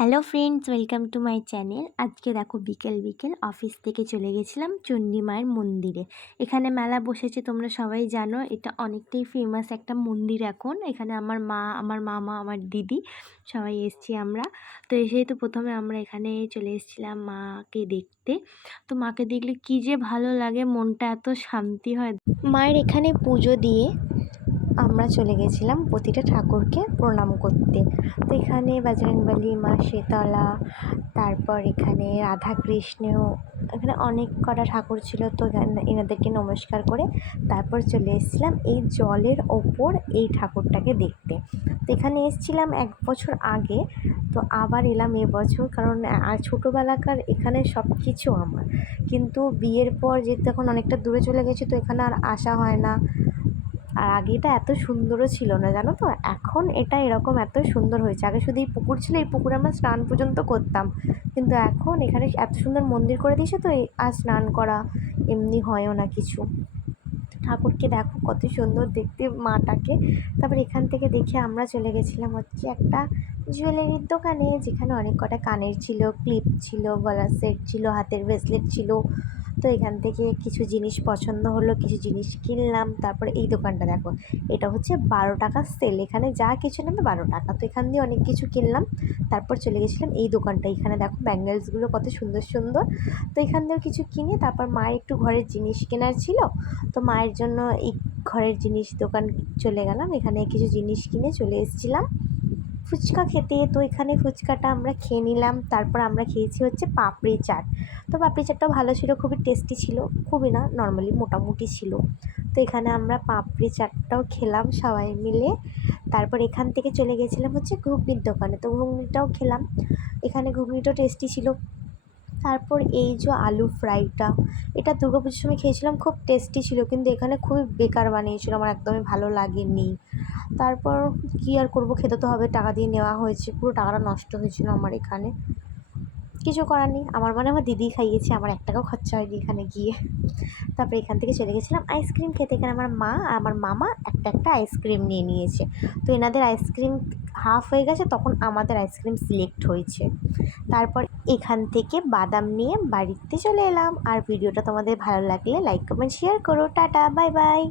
Hello friends, welcome to my channel. আজকে দেখো বিকেল বিকেল অফিস থেকে চলে গেছিলাম চণ্ডী মায়ের মন্দিরে। এখানে মেলা বসেছে, তোমরা সবাই জানো। এটা অনেকটাই ফেমাস একটা মন্দির এখন। এখানে আমার মা, আমার মামা, আমার দিদি সবাই এসছি আমরা। তো এসেই তো প্রথমে আমরা এখানে চলে এসেছিলাম মাকে দেখতে। তো মাকে দেখলে কী যে ভালো লাগে, মনটা এত শান্তি হয়। মায়ের এখানে পুজো দিয়ে আমরা চলে গেছিলাম প্রতিটা ঠাকুরকে প্রণাম করতে। তো এখানে বজরংবলী, মা শীতলা, তারপর এখানে রাধাকৃষ্ণ, এখানে অনেক কটা ঠাকুর ছিল। তো এনাদেরকে নমস্কার করে তারপর চলে এসেছিলাম এই জলের ওপর এই ঠাকুরটাকে দেখতে। তো এখানে এসেছিলাম 1 বছর আগে, তো আবার এলাম এবছর, কারণ ছোটোবেলাকার এখানে সব কিছু আমার, কিন্তু বিয়ের পর যেহেতু এখন অনেকটা দূরে চলে গেছি, তো এখানে আর আসা হয় না। আর আগে এটা এত সুন্দরও ছিল না, জানো তো। এখন এটা এরকম এত সুন্দর হয়েছে। আগে শুধু এই পুকুর ছিল, এই পুকুরে আমরা স্নান পর্যন্ত করতাম, কিন্তু এখন এখানে এত সুন্দর মন্দির করে দিয়েছে, তো আর স্নান করা এমনি হয়ও না কিছু। ঠাকুরকে দেখো কত সুন্দর দেখতে মাটাকে। তারপর এখান থেকে দেখে আমরা চলে গেছিলাম হচ্ছে একটা জুয়েলারির দোকানে, যেখানে অনেক কটা কানের ছিল, ক্লিপ ছিল, গলার সেট ছিল, হাতের ব্রেসলেট ছিল। তো এখান থেকে কিছু জিনিস পছন্দ হলো, কিছু জিনিস কিনলাম। তারপরে এই দোকানটা দেখো, এটা হচ্ছে 12 টাকা সেল, এখানে যা কিছু নেবে 12 টাকা। তো এখান দিয়ে অনেক কিছু কিনলাম। তারপর চলে গেছিলাম এই দোকানটা, এখানে দেখো ব্যাঙ্গেলসগুলো কত সুন্দর সুন্দর। তো এখান থেকেও কিছু কিনে তারপর মায়ের একটু ঘরের জিনিস কেনার ছিল, তো মায়ের জন্য এই ঘরের জিনিস দোকান চলে গেলাম। এখানে কিছু জিনিস কিনে চলে এসেছিলাম ফুচকা খেতে। তো এখানে ফুচকাটা আমরা খেয়ে নিলাম। তারপর আমরা খেয়েছি হচ্ছে পাপড়ি চাট। তো পাপড়ি চাটটাও ভালো ছিল, খুবই টেস্টি ছিল, খুবই না নর্মালি মোটামুটি ছিল। তো এখানে আমরা পাপড়ি চাটটাও খেলাম সবাই মিলে। তারপর এখান থেকে চলে গেছিলাম হচ্ছে ঘুগনির দোকানে, তো ঘুগনিটাও খেলাম। এখানে ঘুগনিটাও টেস্টি ছিল। তারপর এই যে আলু ফ্রাইটা, এটা দুর্গাপুজোর সময় খেয়েছিলাম, খুব টেস্টি ছিল, কিন্তু এখানে খুবই বেকার বানিয়েছিল, আমার একদমই ভালো লাগেনি। তারপর কী আর করবো, খেতে তো হবে, টাকা দিয়ে নেওয়া হয়েছে, পুরো টাকাটা নষ্ট হয়েছিল আমার এখানে। কিছু করার নেই, আমার মনে আমার দিদি খাইয়েছে, আমার 1 টাকাও খরচা হয়নি এখানে গিয়ে। তারপরে এখান থেকে চলে গেছিলাম আইসক্রিম খেতে। এখানে আমার মা আর আমার মামা একটা একটা আইসক্রিম নিয়ে নিয়েছে। তো এনাদের আইসক্রিম হাফ হয়ে গেছে, তখন আমাদের আইসক্রিম সিলেক্ট হয়েছে। তারপর এখান থেকে বাদাম নিয়ে বাড়িতে চলে এলাম। আর ভিডিওটা তোমাদের ভালো লাগলে লাইক, কমেন্ট, শেয়ার করো। Tata, bye bye.